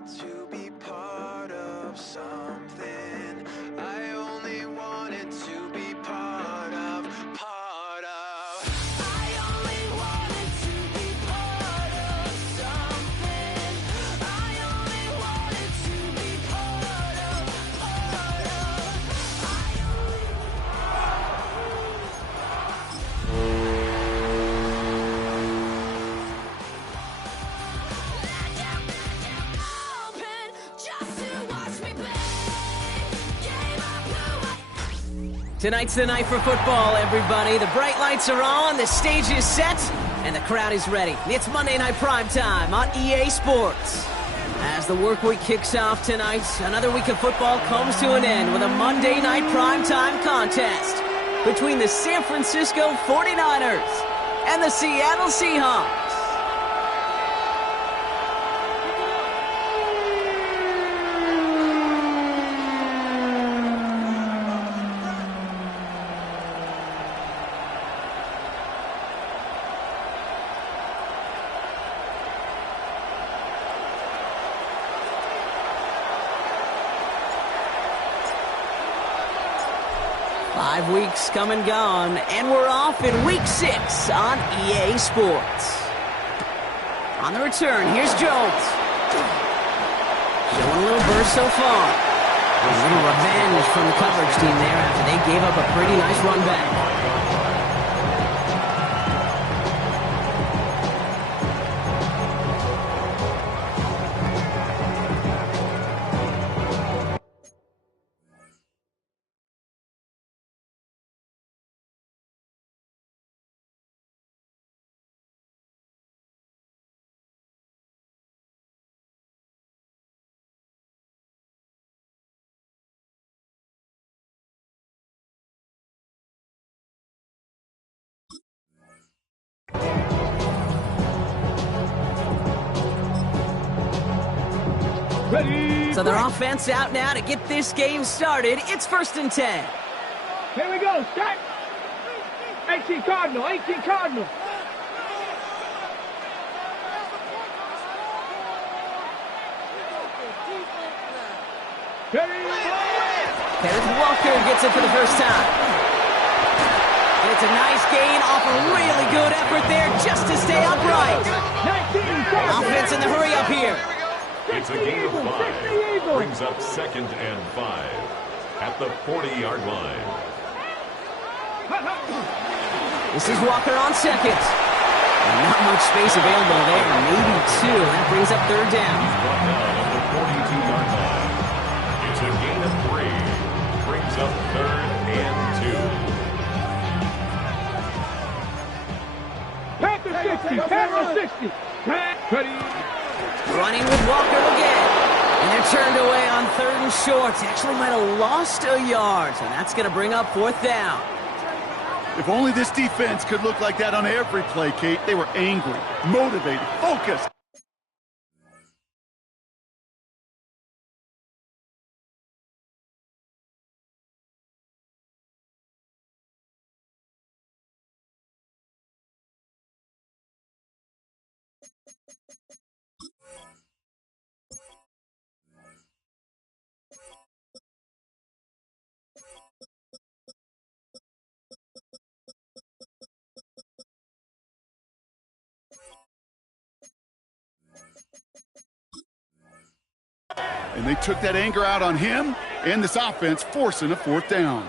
To be part of something I only wanted to be part of. I only wanted to be part of something. I only wanted to be part of. Tonight's the night for football, everybody. The bright lights are on, the stage is set, and the crowd is ready. It's Monday Night Primetime on EA Sports. As the work week kicks off tonight, another week of football comes to an end with a Monday Night Primetime contest between the San Francisco 49ers and the Seattle Seahawks. 5 weeks come and gone, and we're off in Week 6 on EA Sports. On the return, here's Jones. Showing a little burst so far. A little revenge from the coverage team there after they gave up a pretty nice run back. Ready. So their offense out now to get this game started. It's 1st and 10. Here we go. Start. 18 Cardinal. 18 Cardinal. Ready. Kenneth Walker gets it for the first time. And it's a nice gain off a really good effort there just to stay upright. 19 Cardinal. Offense in the hurry up here. It's a gain of 5. Brings up 2nd and 5 at the 40-yard line. This is Walker on second. And not much space available there. Maybe 2. That brings up 3rd down. Brought down at the 42-yard line. It's a gain of 3. Brings up 3rd and 2. Panther 60. Panther 60. Ready. Running with Walker again. And they're turned away on 3rd and short. Actually might have lost a yard. So that's going to bring up 4th down. If only this defense could look like that on every play, Kate. They were angry, motivated, focused. And they took that anger out on him and this offense, forcing a 4th down.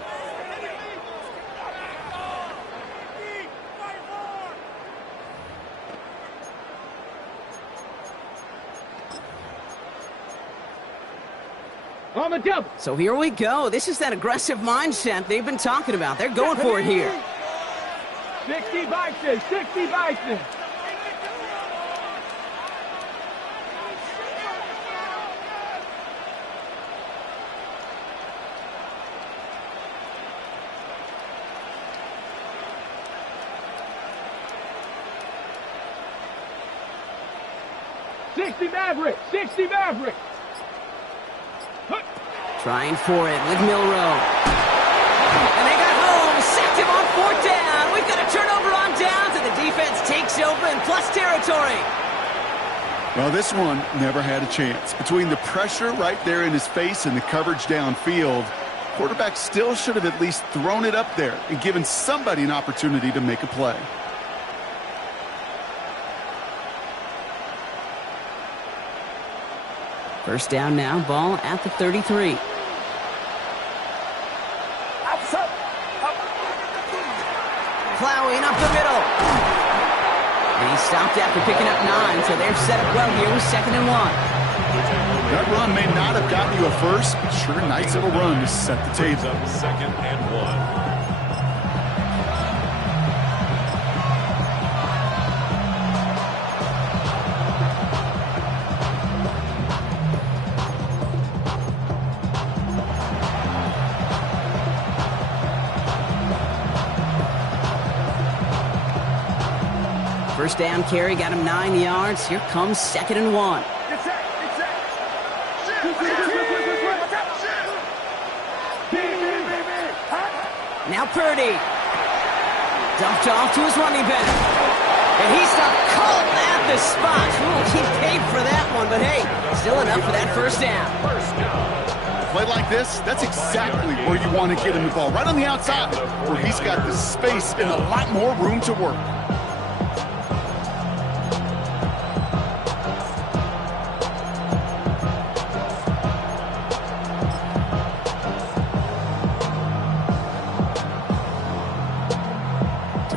On the double. So here we go. This is that aggressive mindset they've been talking about. They're going for it here. 60 Bison. 60 Bison. Maverick. 60 Maverick. Trying for it with Milrow. And they got home. Sacked him on 4th down. We've got a turnover on downs, and the defense takes over in plus territory. Well, this one never had a chance. Between the pressure right there in his face and the coverage downfield, quarterback still should have at least thrown it up there and given somebody an opportunity to make a play. First down now, ball at the 33. Plowing up the middle. And he stopped after picking up 9, so they're set up well here with 2nd and 1. That run may not have gotten you a first, but sure, nice little run to set the table. Up 2nd and 1. First down carry, got him 9 yards. Here comes 2nd and 1. Now Purdy. Dumped off to his running back. And he stopped cold at the spot. Ooh, he paid for that one, but hey, still enough for that first down. Play like this, that's exactly where you want to get him the ball. Right on the outside, where he's got the space and a lot more room to work.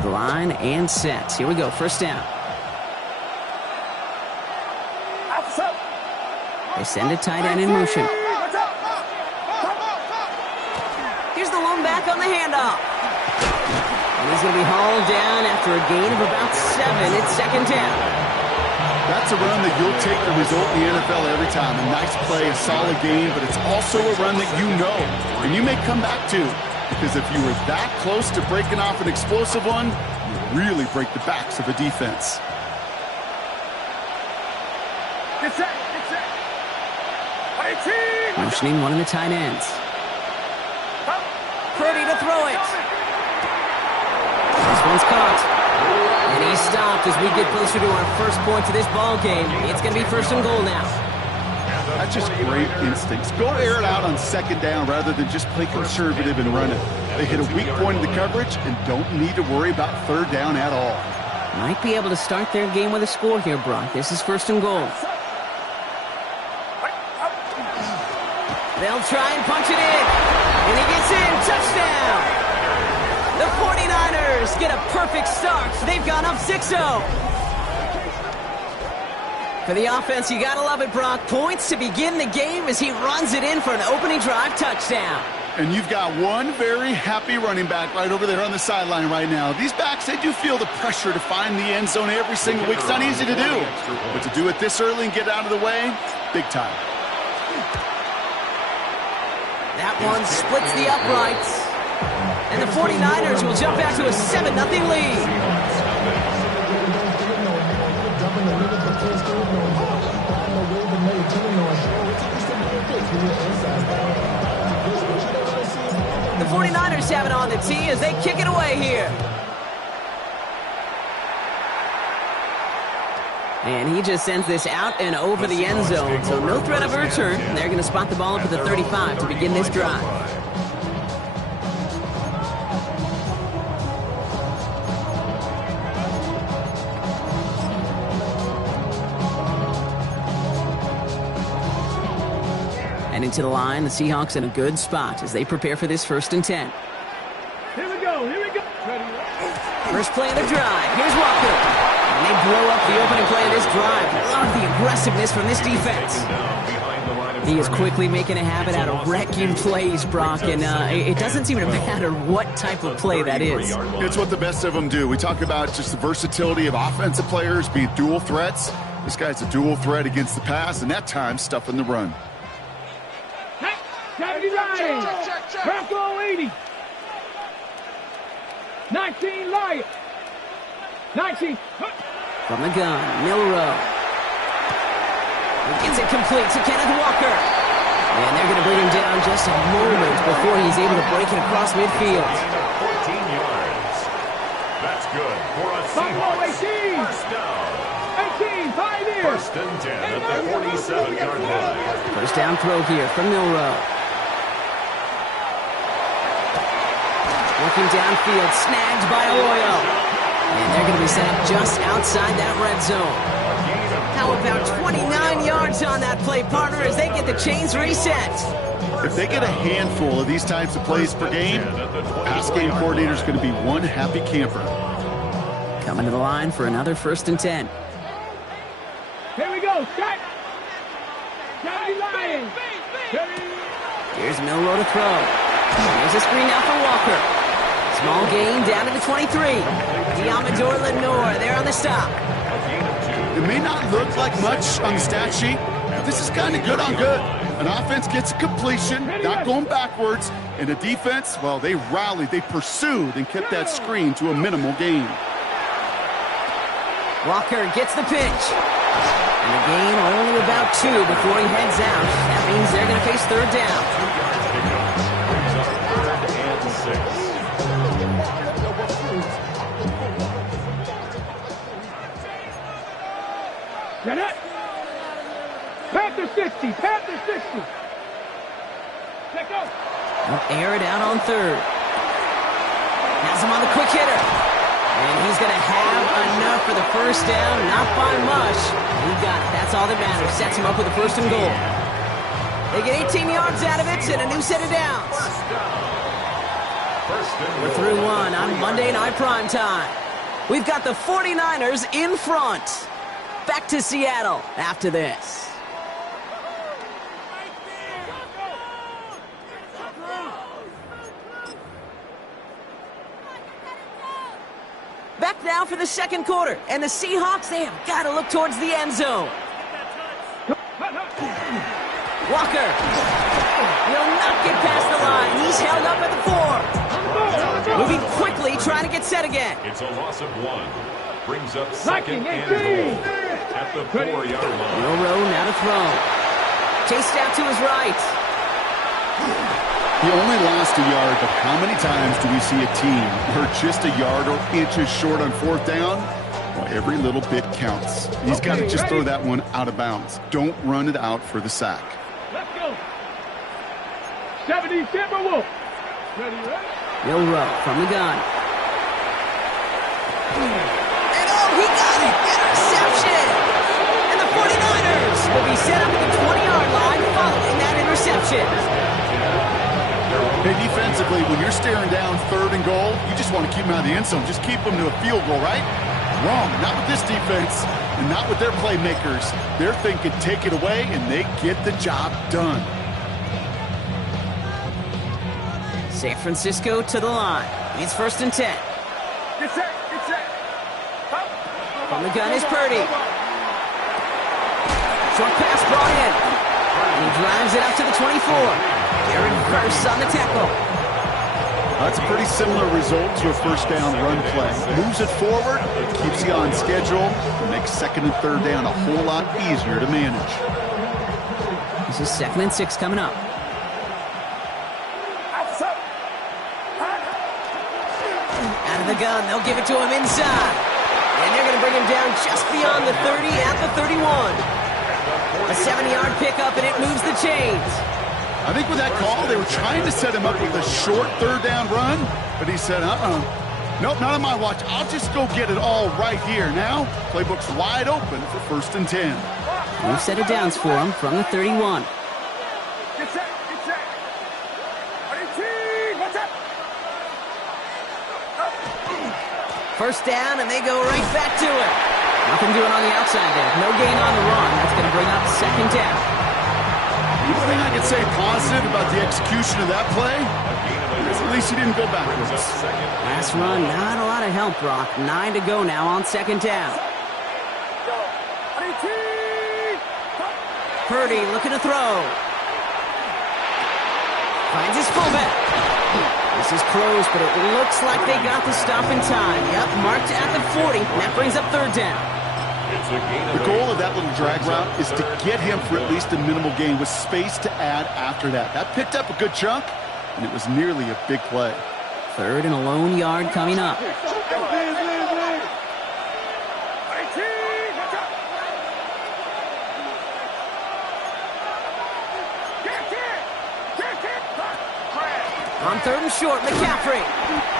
Line and set. Here we go. First down. They send a tight end in motion. Here's the lone back on the handoff. And he's going to be hauled down after a gain of about 7. It's 2nd down. That's a run that you'll take the result in the NFL every time. A nice play, a solid game, but it's also a run that you know and you may come back to. Because if you were that close to breaking off an explosive one, you really break the backs of a defense. Motioning one of the tight ends. Purdy to throw it. This one's caught. And he stopped as we get closer to our first point to this ball game. It's going to be 1st and goal now. That's just great instincts. Go air it out on 2nd down rather than just play conservative and run it. They hit a weak point in the coverage and don't need to worry about 3rd down at all. Might be able to start their game with a score here, Brock. This is 1st and goal. They'll try and punch it in. And he gets in. Touchdown. The 49ers get a perfect start. They've gone up 6-0. For the offense, you gotta love it, Brock. Points to begin the game as he runs it in for an opening drive touchdown. And you've got one very happy running back right over there on the sideline right now. These backs, they do feel the pressure to find the end zone every single week. It's not easy to do. But to do it this early and get out of the way, big time. That one splits the uprights. And the 49ers will jump back to a 7-0 lead. The 49ers have it on the tee as they kick it away here. And he just sends this out and over the end zone, so no threat of a return. They're going to spot the ball up at the 35 to begin this drive. And into the line, the Seahawks in a good spot as they prepare for this 1st and 10. Here we go. First play of the drive. Here's Walker. And they blow up the opening play of this drive. Love the aggressiveness from this defense. He is quickly making a habit out of wrecking plays, Brock, and it doesn't seem to matter what type of play that is. It's what the best of them do. We talk about just the versatility of offensive players being dual threats. This guy's a dual threat against the pass, and that time stuffing the run. Bronco 80. 19 Lion. 19. From the gun, Milrow. He gets it complete to Kenneth Walker. And they're going to bring him down just a moment before he's able to break it across midfield. 14 yards. That's good for a Seahawks first down. 18, 5 in. First and 10 at the 47-yard line. First down throw here from Milroe. Working downfield, snagged by Arroyo. And they're going to be set up just outside that red zone. How about 29 yards on that play, partner, as they get the chains reset? If they get a handful of these types of plays per game, pass game coordinator is going to be one happy camper. Coming to the line for another first and 10. Here we go. Start. Johnny Lions. Here's Milroe to throw. Here's a screen now for Walker. Small gain down to the 23. Diamador Lenore there on the stop. It may not look like much on the stat sheet, but this is kind of good on good. An offense gets a completion, not going backwards, and the defense, well, they rallied, they pursued, and kept that screen to a minimal gain. Walker gets the pitch. And a gain only about 2 before he heads out. That means they're going to face third down. Get it. Panther 60. Panther 60. Check out. They'll air it out on third. Has him on the quick hitter. And he's going to have enough for the first down. Not by much. He got it. That's all that matters. Sets him up with a first and goal. They get 18 yards out of it and a new set of downs. We're through one on Monday Night Primetime. We've got the 49ers in front. Back to Seattle after this. Back now for the second quarter. And the Seahawks, they have got to look towards the end zone. Walker will not get past the line. He's held up at the 4. Moving quickly, trying to get set again. It's a loss of 1. Brings up second and goal at the 4-yard line. Milroe now to throw. Chased out to his right. He only lost a yard, but how many times do we see a team where just a yard or inches short on fourth down? Well, every little bit counts. He's got to just throw that one out of bounds. Don't run it out for the sack. Let's go. 70 Timberwolves. Ready, ready? Milroe from the gun. And oh, he got it! Interception! And the 49ers will be set up at the 20-yard line following that interception. Hey, defensively, when you're staring down third and goal, you just want to keep them out of the end zone. Just keep them to a field goal, right? Wrong. Not with this defense and not with their playmakers. They're thinking take it away, and they get the job done. San Francisco to the line. It's first and 10. Get set. Get set. From the gun is Purdy. Short pass brought in. And he drives it up to the 24. Aaron Verse on the tackle. That's a pretty similar result to a first down run play. Moves it forward, keeps you on schedule, and makes second and third down a whole lot easier to manage. This is second and 6 coming up. Out of the gun, they'll give it to him inside. And they're going to bring him down just beyond the 30 at the 31. A 70-yard pickup, and it moves the chains. I think with that call, they were trying to set him up with a short third down run, but he said, nope, not on my watch. I'll just go get it all right here. Now, playbook's wide open for first and 10. New set of downs for him from the 31. Get set. Get set. What's up? First down, and they go right back to it. Nothing doing on the outside there. No gain on the run. That's going to bring up second down. The only thing I can say positive about the execution of that play is at least he didn't go backwards. Last run, not a lot of help, Brock. 9 to go now on second down. Purdy looking to throw. Finds his fullback. This is close, but it looks like they got the stop in time. Yep, marked at the 40. That brings up third down. The goal of that little drag route is to get him for at least a minimal gain with space to add after that. That picked up a good chunk, and it was nearly a big play. Third and a lone yard coming up. On 3rd and short, McCaffrey.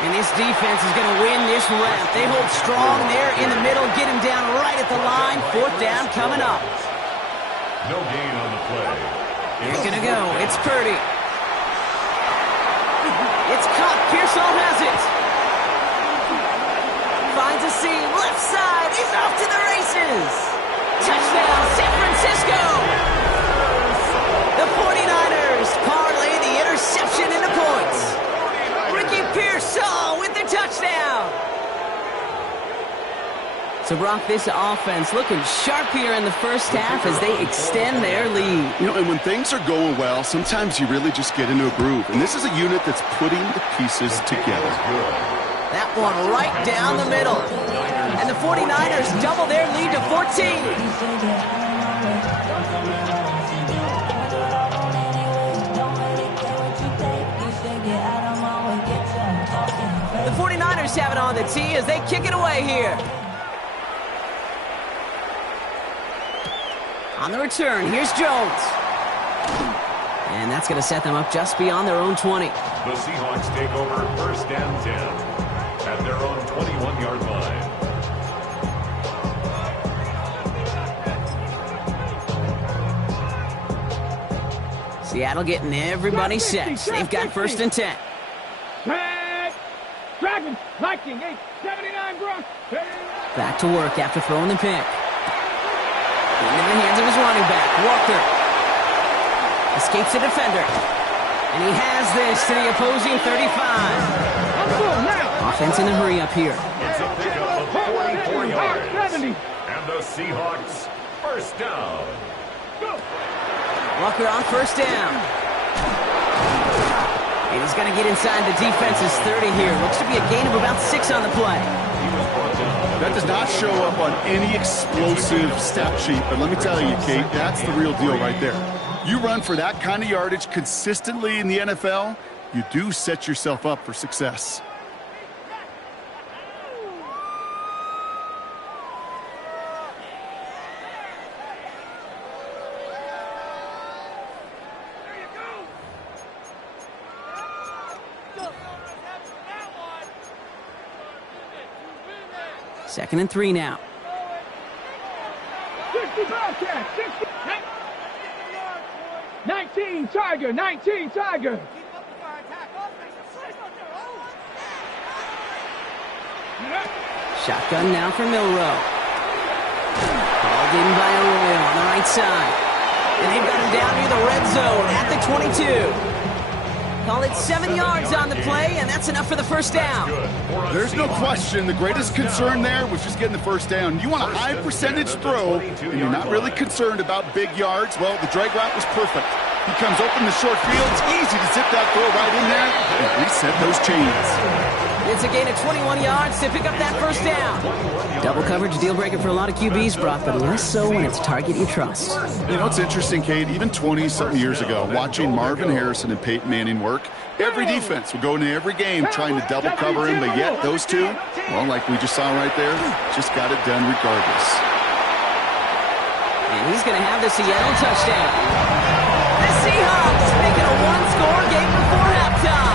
And this defense is going to win this round. They hold strong there in the middle, get him down right at the line. 4th down coming up. No gain on the play. It's going to go. It's Purdy. It's caught. Pearsall has it. Finds a seam. Left side. He's off to the races. Touchdown, San Francisco. The 49ers parlay the interception into points. Ricky Pearsall with the touchdown. So, Brock, this offense looking sharp here in the first half as they extend their lead. You know, and when things are going well, sometimes you really just get into a groove. And this is a unit that's putting the pieces together. That one right down the middle. And the 49ers double their lead to 14. The 49ers have it on the tee as they kick it away here. On the return, here's Jones. And that's going to set them up just beyond their own 20. The Seahawks take over 1st and 10 at their own 21-yard line. Seattle getting everybody set. They've got 1st and 10. Dragon, Viking, 879 Gronk. Back to work after throwing the pick. Into the hands of his running back, Walker. Escapes the defender. And he has this to the opposing 35. Offense in a hurry up here. It's a pickup of 44 yards. 70. And the Seahawks 1st down. Walker on 1st down. And he's going to get inside the defense's 30 here. Looks to be a gain of about 6 on the play. That does not show up on any explosive stat sheet, but let me tell you, Kate, that's the real deal right there. You run for that kind of yardage consistently in the NFL, you do set yourself up for success. Second and 3 now. 60 Bobcat, 60. 19 Tiger, 19 Tiger. Shotgun now for Milroe. Called in by Arroyo on the right side. And they've got him down near the red zone at the 22. Call it 7 yards on the play, and that's enough for the 1st down. There's no question. The greatest concern there was just getting the 1st down. You want a high percentage throw, and you're not really concerned about big yards. Well, the drag route was perfect. He comes open the short field. It's easy to zip that throw right in there and reset those chains. It's a gain of 21 yards to pick up that 1st down. Double coverage, deal breaker for a lot of QBs, Brock, but less so when it's a target you trust. You know, it's interesting, Kate, even 20-something years ago, watching Marvin Harrison and Peyton Manning work, every defense would go into every game trying to double cover him, but yet those two, well, like we just saw right there, just got it done regardless. And he's going to have the Seattle touchdown. The Seahawks making a one-score game before halftime.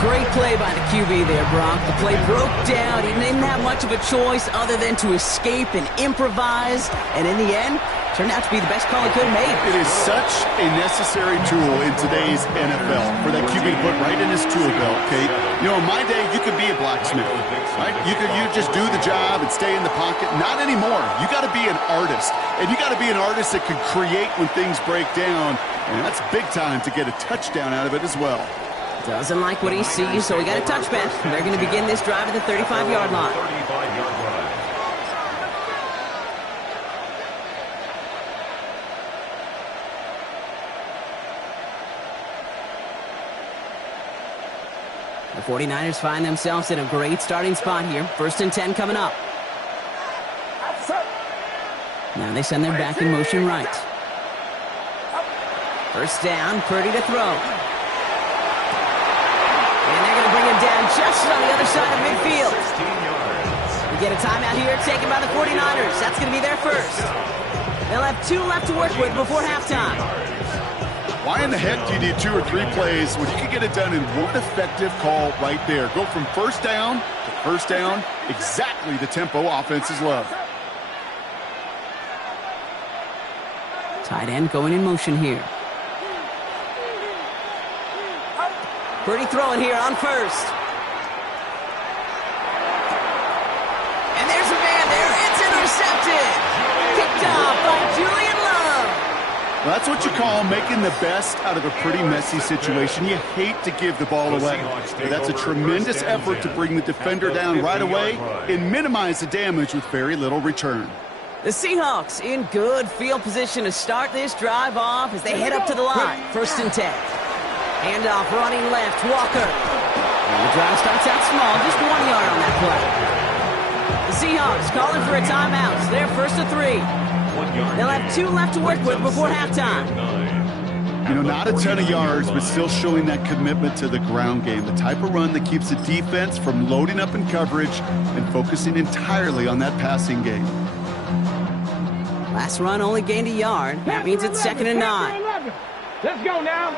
Great play by the QB there, Brock. The play broke down. He didn't have much of a choice other than to escape and improvise. And in the end, turned out to be the best call he could have made. It is such a necessary tool in today's NFL for that QB to put right in his tool belt, Kate. You know, in my day, you could be a blacksmith, right? You just do the job and stay in the pocket. Not anymore. You got to be an artist. And you got to be an artist that can create when things break down. And that's big time to get a touchdown out of it as well. Doesn't like what he sees, so we got a touchback. They're going to begin this drive at the 35-yard line. 35-yard line. The 49ers find themselves in a great starting spot here. 1st and 10 coming up. Now they send their back in motion right. 1st down, Purdy to throw. And they're going to bring him down just on the other side of midfield. We get a timeout here taken by the 49ers. That's going to be their first. They'll have 2 left to work with before halftime. Why in the heck do you need 2 or 3 plays when you can get it done in one effective call right there? Go from first down to first down, exactly the tempo offenses love. Tight end going in motion here. Purdy throwing here on first. And there's a man there. It's intercepted. Picked off by Julian Love. Well, that's what you call making the best out of a pretty messy situation. You hate to give the ball away, but that's a tremendous effort to bring the defender down right away and minimize the damage with very little return. The Seahawks in good field position to start this drive off as they head up to the line. 1st and 10. Handoff running left, Walker. And the drive starts out small, just 1 yard on that play. The Seahawks calling for a timeout. They're 1st and 3. They'll have 2 left to work with before halftime. You know, not a ton of yards, but still showing that commitment to the ground game. The type of run that keeps the defense from loading up in coverage and focusing entirely on that passing game. Last run only gained a yard. That means it's 2nd and 9. Let's go now.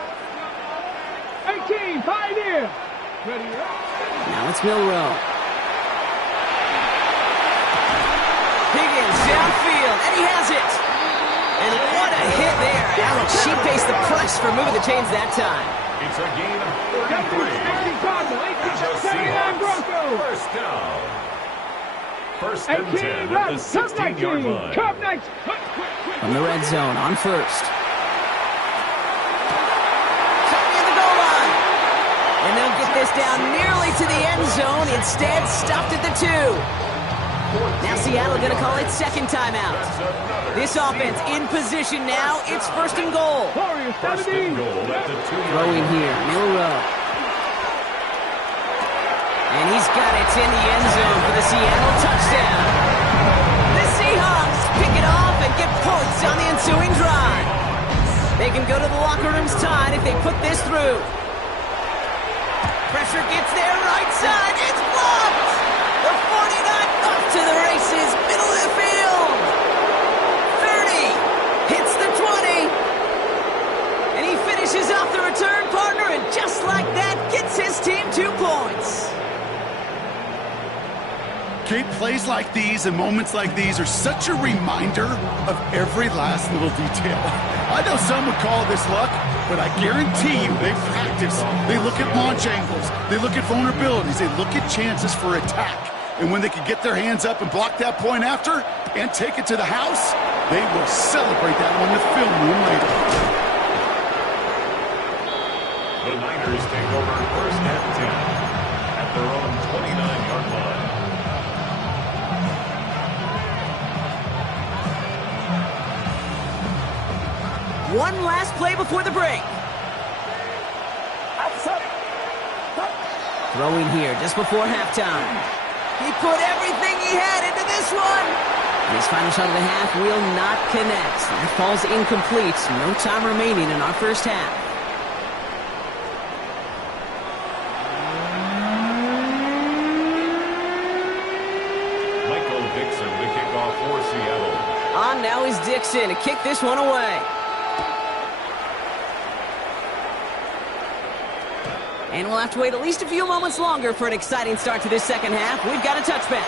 18, Pioneer. Ready up. Now it's Milrow. Higgins downfield, and he has it. And what a hit there. Alex, she faced the press for moving the chains that time. It's a gain of 33. 18, Cardinal. 18, The 79 Broncos. First down. 1st and 10 18 at the left. Come 16-yard 19. line. Come next. From the red zone on first. Coming in the goal line. And they'll get this down nearly to the end zone. Instead, stopped at the 2. Now Seattle going to call it 2nd timeout. This offense in position now. It's 1st and goal. Warriors, 1st 17. and goal at the 2-yard Throwing here, Milrow. And he's got it in the end zone for the Seattle touchdown. The Seahawks pick it off and get points on the ensuing drive. They can go to the locker rooms tied if they put this through. Pressure gets there, right side. It's blocked. The 49 off to the races, middle of the field. 30 hits the 20. And he finishes off the return partner, and just like that, gets his team 2 points. Kate, plays like these and moments like these are such a reminder of every last little detail. I know some would call this luck, but I guarantee you they practice. They look at launch angles. They look at vulnerabilities. They look at chances for attack. And when they can get their hands up and block that point after and take it to the house, they will celebrate that one in the film room later. The Niners take over 1st and 10 at their own 29-yard line. One last play before the break. Throwing here just before halftime. He put everything he had into this one. And his final shot of the half will not connect. That falls incomplete. No time remaining in our first half. Michael Dixon to kick off for Seattle. On now is Dixon to kick this one away. And we'll have to wait at least a few moments longer for an exciting start to this 2nd half. We've got a touchback.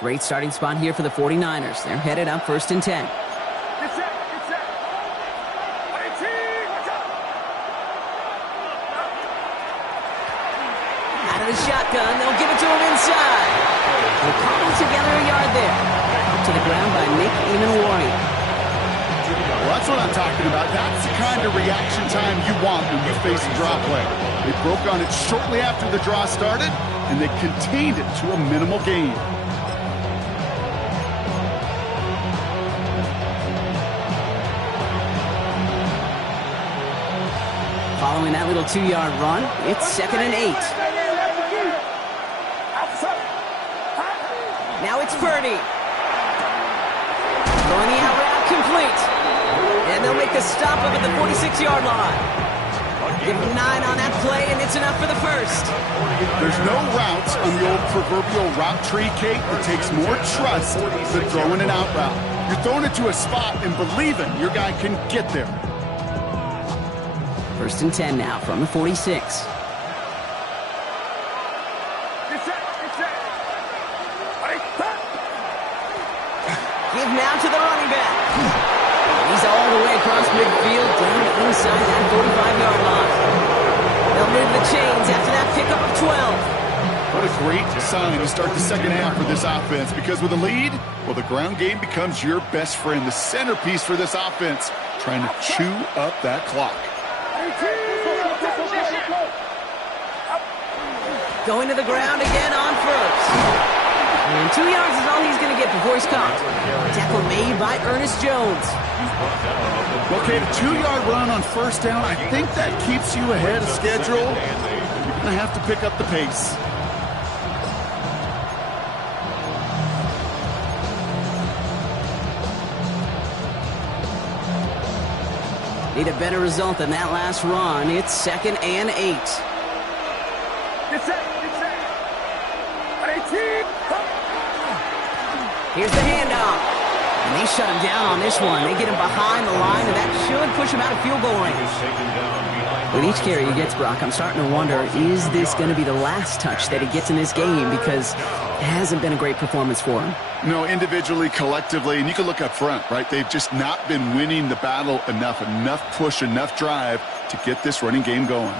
Great starting spot here for the 49ers. They're headed up 1st and 10. Out of the shotgun, they'll give it to him inside. They'll cobble together a yard there. Up to the ground by Nick Eamon-Warrior. Well, that's what I'm talking about. That's the kind of reaction time you want when you face a draw play. They broke on it shortly after the draw started, and they contained it to a minimal gain. Following that little 2-yard run, it's 2nd and 8. Now it's Purdy. Throwing the out route complete. And they'll make the stop up at the 46-yard line. Give him 9 on that play, and it's enough for the first. There's no routes on the old proverbial route tree, Kate. It takes more trust than throwing an out route. You're throwing it to a spot and believing your guy can get there. First and 10 now from the 46. Give now to the running back. He's all the way across midfield, down inside that 45-yard line. They'll move the chains after that pickup of 12. What a great sign to start the second half for this offense, because with a lead, well, the ground game becomes your best friend, the centerpiece for this offense, trying to chew up that clock. Going to the ground again on first. And 2 yards is all he's going to get before he's caught. Tackle made by Ernest Jones. Okay, the 2-yard run on first down, I think that keeps you ahead of schedule. You're going to have to pick up the pace. Need a better result than that last run. It's 2nd and 8. Here's the handoff. And they shut him down on this one. They get him behind the line, and that should push him out of field goal range. With each carry he gets, Brock, I'm starting to wonder, is this going to be the last touch that he gets in this game? Because it hasn't been a great performance for him. No, individually, collectively, and you can look up front, right? They've just not been winning the battle enough push, enough drive to get this running game going.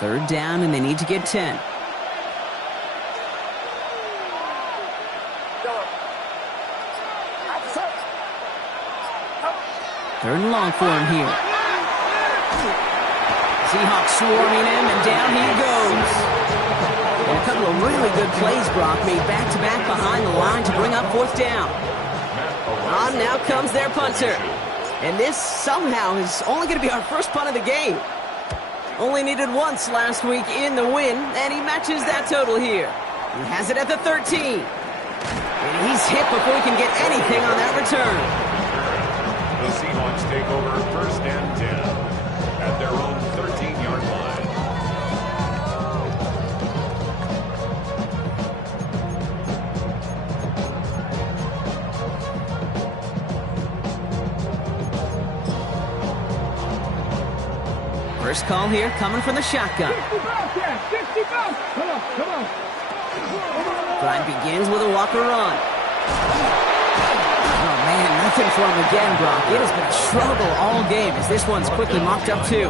Third down, and they need to get 10. Third and long for him here. Seahawks swarming him, and down he goes. And a couple of really good plays, Brock, made back-to-back behind the line to bring up fourth down. On now comes their punter. And this somehow is only going to be our first punt of the game. Only needed once last week in the win, and he matches that total here. He has it at the 13. And he's hit before he can get anything on that return. The Seahawks take over first and 10 at their own 13-yard line. First call here coming from the shotgun. 60 bounce, yeah, 60 bounce. Come on, come on. Drive begins with a Walker run. Oh, man, nothing for him again, Brock. It has been a struggle all game as this one's quickly mopped up, too.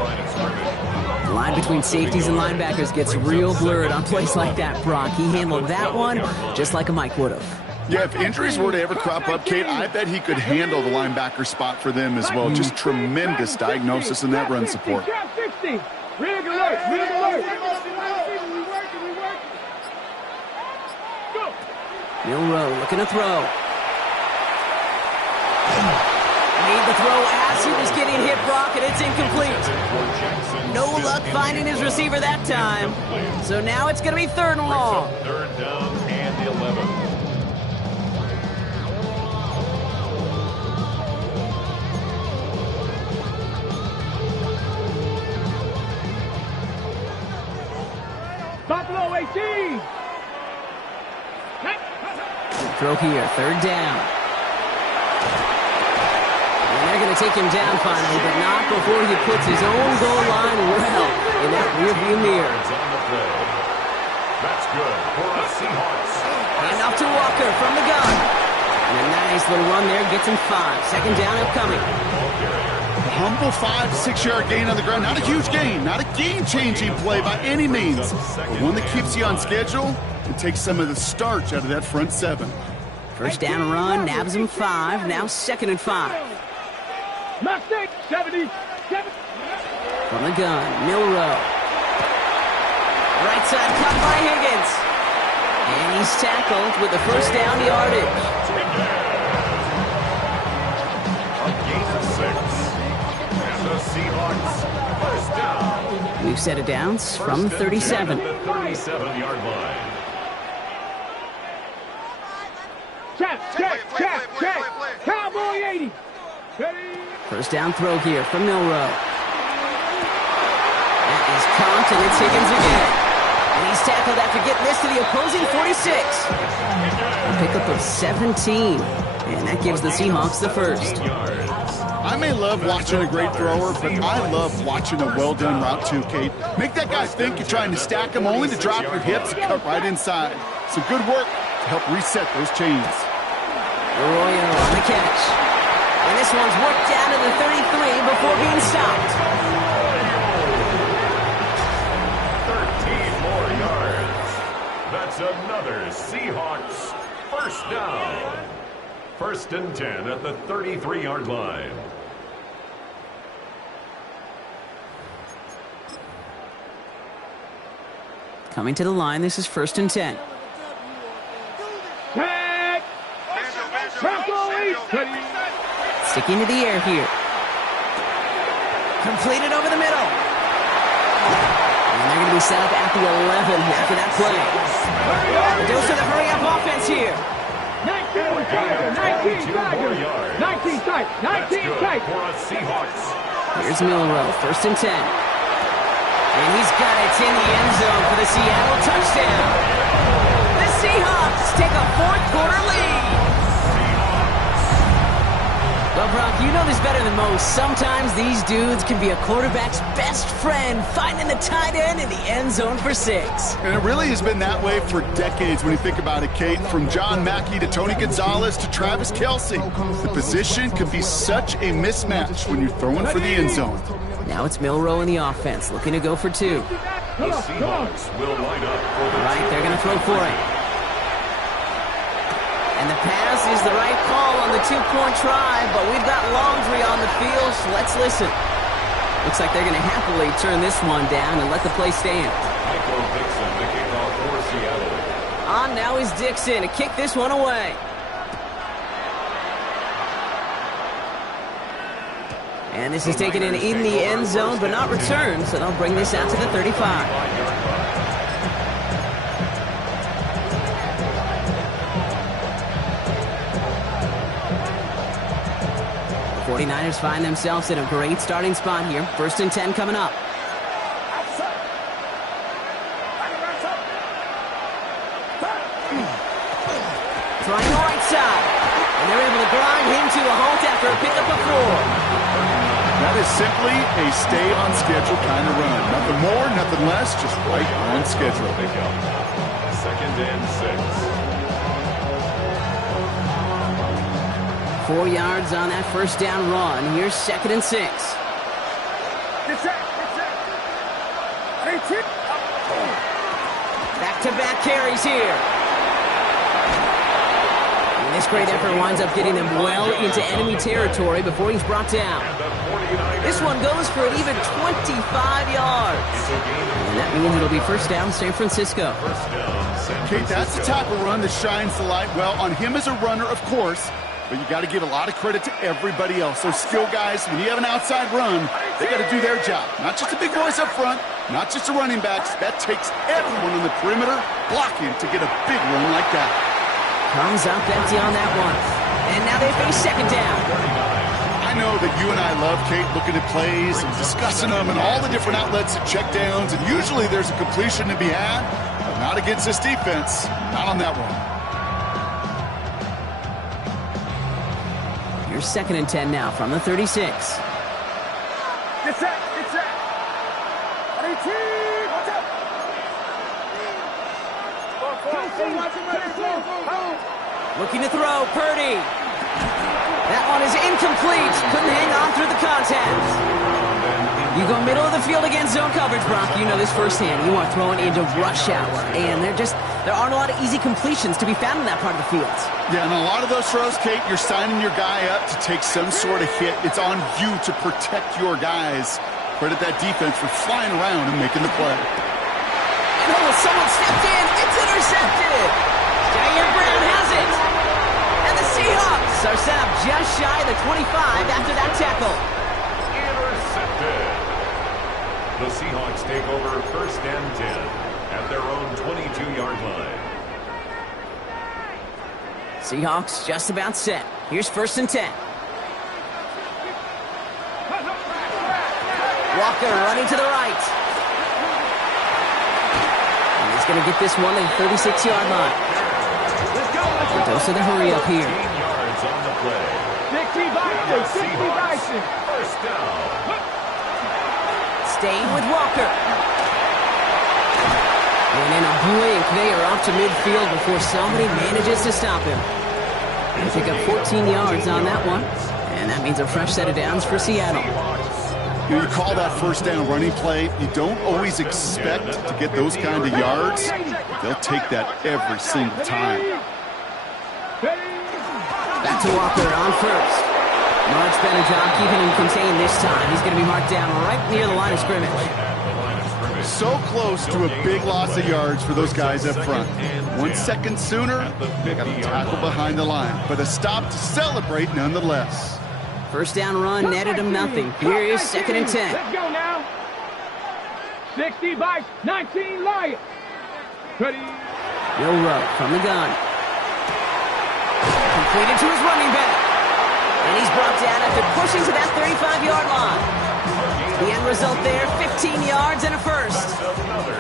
The line between safeties and linebackers gets real blurred on plays like that, Brock. He handled that one just like a Mike would have. Yeah, if injuries were to ever crop up, Kate, I bet he could handle the linebacker spot for them as well. Just tremendous diagnosis in that run support. 60. Rig alert, rig alert. Go. Milroe looking to throw. Made the throw as he was getting hit, Brock, and it's incomplete. No luck finding his receiver that time. So now it's going to be third and long. Third down and 11. Buffalo 18. Throw here, third down. And they're going to take him down finally, but not before he puts his own goal line well in that rearview mirror. That's good for the Seahawks. Hand off to Walker from the gun. And a nice little run there gets him 5. Second down upcoming. A humble 5-6-yard gain on the ground. Not a huge gain, not a game-changing play by any means, but one that keeps you on schedule and takes some of the starch out of that front 7. First down run, nabs him 5. Now 2nd and 5. Mistake, 70. From the gun, Milroe. Right side cut by Higgins. And he's tackled with the first down yardage. A gain of 6. And The Seahawks, first down. We've set it downs from the First and 10 37. at the 37-yard line. Check. Cowboy 80. Ready? First down throw here from Milrow. That is caught, and it's Higgins again. And he's tackled after getting this to the opposing 46. A pickup of 17. And that gives the Seahawks the first. I may love watching a great thrower, but I love watching a well-done route too, Kate. Make that guy think you're trying to stack him only to drop your hips and cut right inside. So good work to help reset those chains. Arroyo on the catch. And this one's worked down to the 33 before being stopped. 13 more yards. That's another Seahawks first down. First and 10 at the 33-yard line. Coming to the line, this is first and 10. Tag. Bronco 8. Ready? Sticking to the air here. Completed over the middle. And they're going to be set up at the 11 after that play. A dose of the hurry-up offense here. 19 Tigers. 19 tight. 19 tight. For a Seahawks. Here's Milrow, first and 10. And he's got it in the end zone for the Seattle touchdown. The Seahawks take a fourth-quarter lead. Well, Brock, you know this better than most. Sometimes these dudes can be a quarterback's best friend, finding the tight end in the end zone for 6. And it really has been that way for decades when you think about it, Kate. From John Mackey to Tony Gonzalez to Travis Kelce. The position can be such a mismatch when you're throwing for the end zone. Now it's Milrow in the offense, looking to go for 2. The Seahawks will line up for the Right, they're going to throw for it. And the pass is the right call on the 2-point try, but we've got Laundry on the field, so let's listen. Looks like they're going to happily turn this one down and let the play stand. Michael Dixon, the kickoff for Seattle. On now is Dixon to kick this one away. And this is taken in the end zone, but not returned, so they'll bring this out to the 35. 49ers find themselves in a great starting spot here. First and 10 coming up. Trying the right side. And they're able to grind him to a halt after a pickup of 4. That is simply a stay-on-schedule kind of run. Nothing more, nothing less, just right on schedule. Second and 6. 4 yards on that first down run. Here's second and 6. Back-to-back carries here. And this great effort winds up getting them well into enemy territory before he's brought down. This one goes for an even 25 yards. And that means it'll be first down San Francisco. Kate, that's the type of run that shines the light well on him as a runner, of course. But you got to give a lot of credit to everybody else. Those skill guys, when you have an outside run, they got to do their job. Not just the big boys up front, not just the running backs. That takes everyone on the perimeter blocking to get a big run like that. Comes up empty on that one. And now they face second down. I know that you and I love, Kate, looking at plays and discussing them and all the different outlets and checkdowns, and usually there's a completion to be had, but not against this defense. Not on that one. Here's second and 10 now from the 36. Get set. Looking to throw, Purdy. That one is incomplete. Couldn't hang on through the contact. You go middle of the field against zone coverage, Brock. You know this firsthand. You are throwing into rush hour, and there aren't a lot of easy completions to be found in that part of the field. Yeah, and a lot of those throws, Kate, you're signing your guy up to take some sort of hit. It's on you to protect your guys. Credit that defense for flying around and making the play. And someone stepped in. It's intercepted. Jair Brown has it. And the Seahawks are set up just shy of the 25 after that tackle. Intercepted. The Seahawks take over 1st and 10 at their own 22-yard line. Seahawks just about set. Here's 1st and 10. Walker running to the right. And he's going to get this one at the 36-yard line. Dose of the hurry up here. 15 yards on the play. 60 Bison, 60 Bison. First down. Staying with Walker. And in a blink, they are off to midfield before somebody manages to stop him. They pick up 14 yards on that one. And that means a fresh set of downs for Seattle. You call that first down running play. You don't always expect to get those kind of yards. They'll take that every single time. Back to Walker on first. Much better job keeping him contained this time. He's going to be marked down right near the line of scrimmage. So close to a big loss of yards for those guys up front. 1 second sooner, they got a tackle behind the line, but a stop to celebrate nonetheless. First down run netted him nothing. Here is 2nd and 10. Let's go now. 60 Bison, 19 Lions. Ready. Milroe from the gun. Completed to his running back. And he's brought down after pushing to that 35-yard line. The end result there, 15 yards and a first.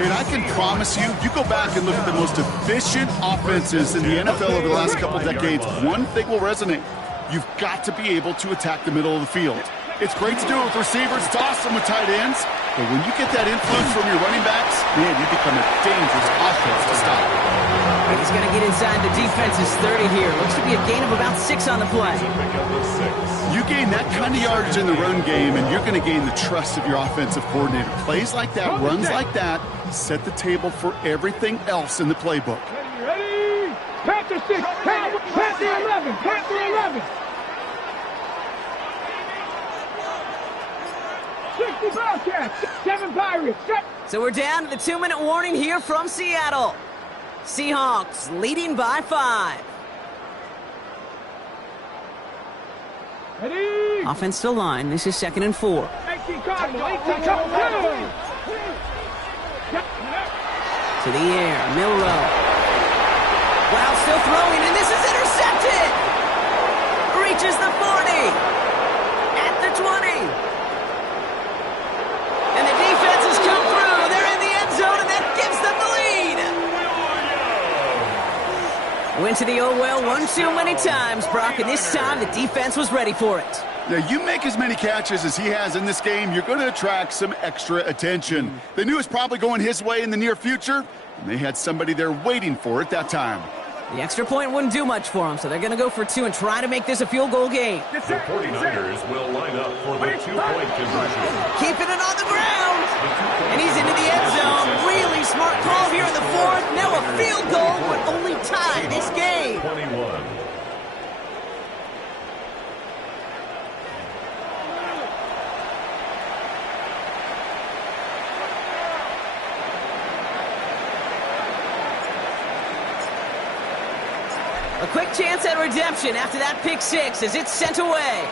And I can promise you, you go back and look at the most efficient offenses in the NFL over the last couple decades, one thing will resonate. You've got to be able to attack the middle of the field. It's great to do it with receivers, it's awesome with tight ends, but when you get that influence from your running backs, man, you become a dangerous offense to stop. And he's going to get inside the defense's 30 here. Looks to be a gain of about 6 on the play. You gain that kind of yardage in the run game, and you're going to gain the trust of your offensive coordinator. Plays like that, runs like that, set the table for everything else in the playbook. Ready. Panther 6, Panther 11, Panther 11. 60 Bobcats, 7 Pirates. So we're down to the 2-minute warning here from Seattle. Seahawks leading by 5. Ready. Offense to line. This is 2nd and 4. 18 Cardinal, 18 Cardinal. To the air, Milroe. Wow, still throwing, and this is intercepted! Reaches the 40. At the 20. And the defense has come through. They're in the end zone, and that gives them the lead. Went to the oh well one too many times, Brock, and this time the defense was ready for it. Now, you make as many catches as he has in this game, you're going to attract some extra attention. They knew it was probably going his way in the near future, and they had somebody there waiting for it that time. The extra point wouldn't do much for them, so they're going to go for 2 and try to make this a field goal game. The 49ers will line up for the 2-point conversion. Keeping it on the ground. And he's into the end zone. Really smart call here in the 4th. Now a field goal would only tie this game. 21. A quick chance at redemption after that pick 6 as it's sent away.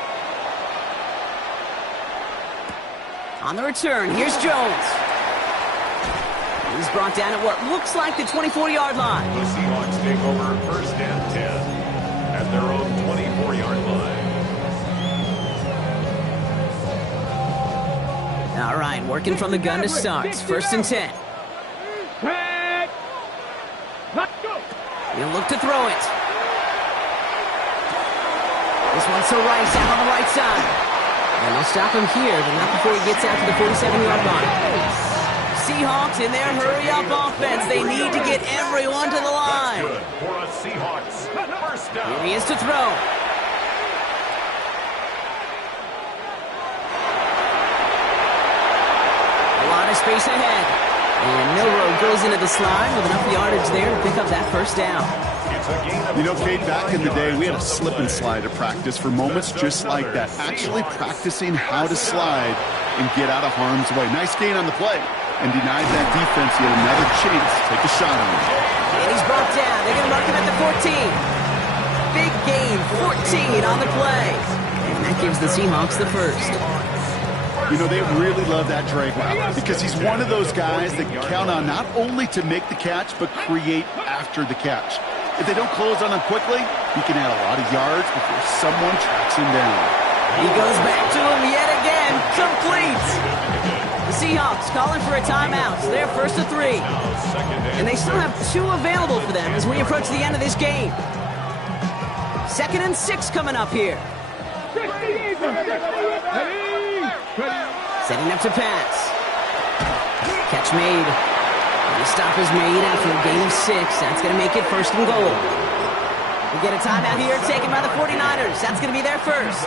On the return, here's Jones. He's brought down at what looks like the 24-yard line. The Seahawks take over 1st and 10 at their own 24-yard line. All right, working from the gun to start. 1st and 10. Let's go. He'll look to throw it. This one's to Rice out on the right side. And they'll stop him here, but not before he gets out to the 47-yard line. Seahawks in their hurry-up offense. They need to get everyone to the line. Good for a Seahawks. First down. Here he is to throw. A lot of space ahead. And Milroe goes into the slide with enough yardage there to pick up that first down. You know, Kate, back in the day, we had a slip and slide at practice for moments just like that. Actually practicing how to slide and get out of harm's way. Nice gain on the play and denied that defense yet another chance to take a shot on him. And he's brought down. They're going to mark him at the 14. Big gain, 14 on the play. And that gives the Seahawks the first. You know, they really love that drag route because he's one of those guys that can count on not only to make the catch, but create after the catch. If they don't close on him quickly, he can add a lot of yards before someone tracks him down. He goes back to him yet again. Complete. The Seahawks calling for a timeout. They're first to 3. And they still have 2 available for them as we approach the end of this game. 2nd and 6 coming up here. Setting up to pass. Catch made. The stop is made after a gain of 6. That's going to make it 1st and goal. We get a timeout here taken by the 49ers. That's going to be their first.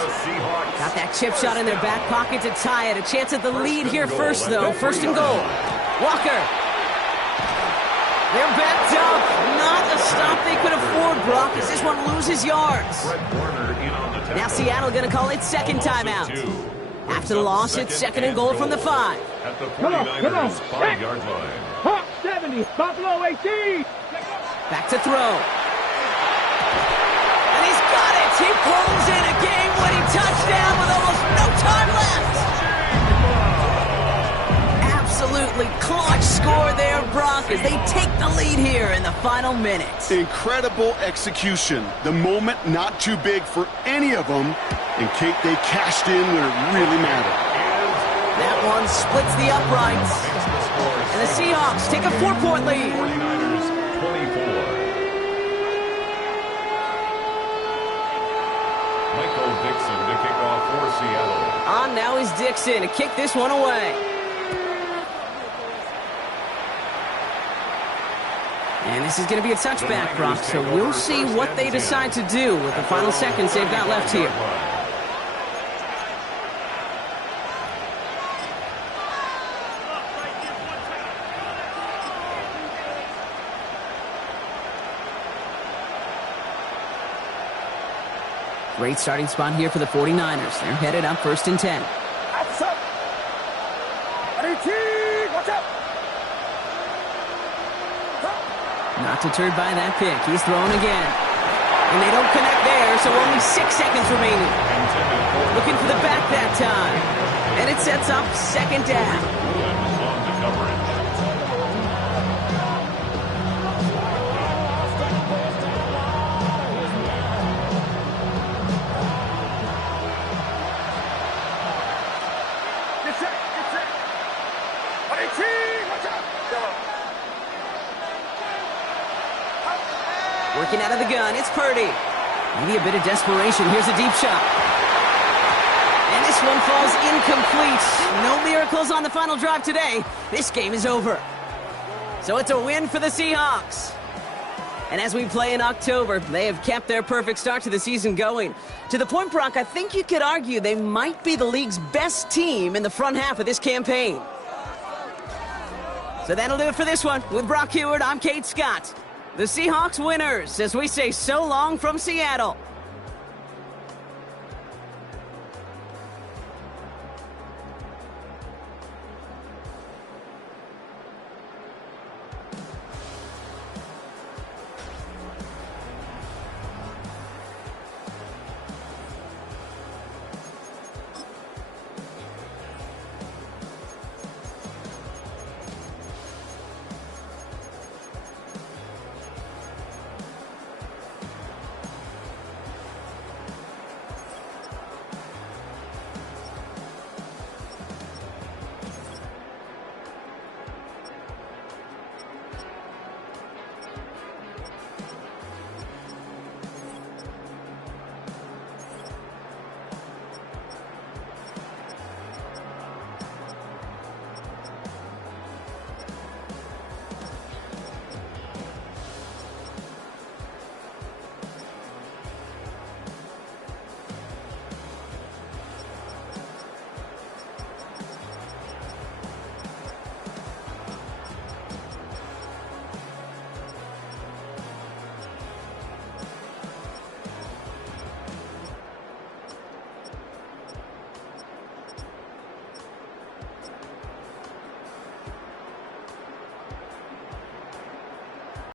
Got that chip shot in their back pocket to tie it. A chance at the lead here first, though. 1st and goal. Walker. They're backed up. Not a stop they could afford, Brock, as this one loses yards. Now Seattle going to call it 2nd timeout. After the loss, it's 2nd and goal from the 5. At the 49ers 5-yard line. Hawk 70, Buffalo 18. Back to throw. And he's got it. He pulls in a game-winning touchdown with almost no time left. Absolutely clutch score there, Brock, as they take the lead here in the final minute. Incredible execution. The moment not too big for any of them. And Kate, they cashed in when it really mattered. That one splits the uprights. And the Seahawks take a 4-point lead. 49ers 24. Michael Dixon to kick off for Seattle. On now is Dixon to kick this one away. And this is going to be a touchback, Brock, so we'll see what they decide to do with the final seconds they've got left here. Great starting spot here for the 49ers. They're headed up 1st and 10. Not deterred by that pick. He's thrown again. And they don't connect there, so only 6 seconds remaining. Looking for the back that time. And it sets up 2nd down. On the coverage. Working out of the gun, it's Purdy. Maybe a bit of desperation. Here's a deep shot. And this one falls incomplete. No miracles on the final drive today. This game is over. So it's a win for the Seahawks. And as we play in October, they have kept their perfect start to the season going. To the point, Brock, I think you could argue they might be the league's best team in the front half of this campaign. So that'll do it for this one. With Brock Huard, I'm Kate Scott. The Seahawks winners, as we say so long from Seattle.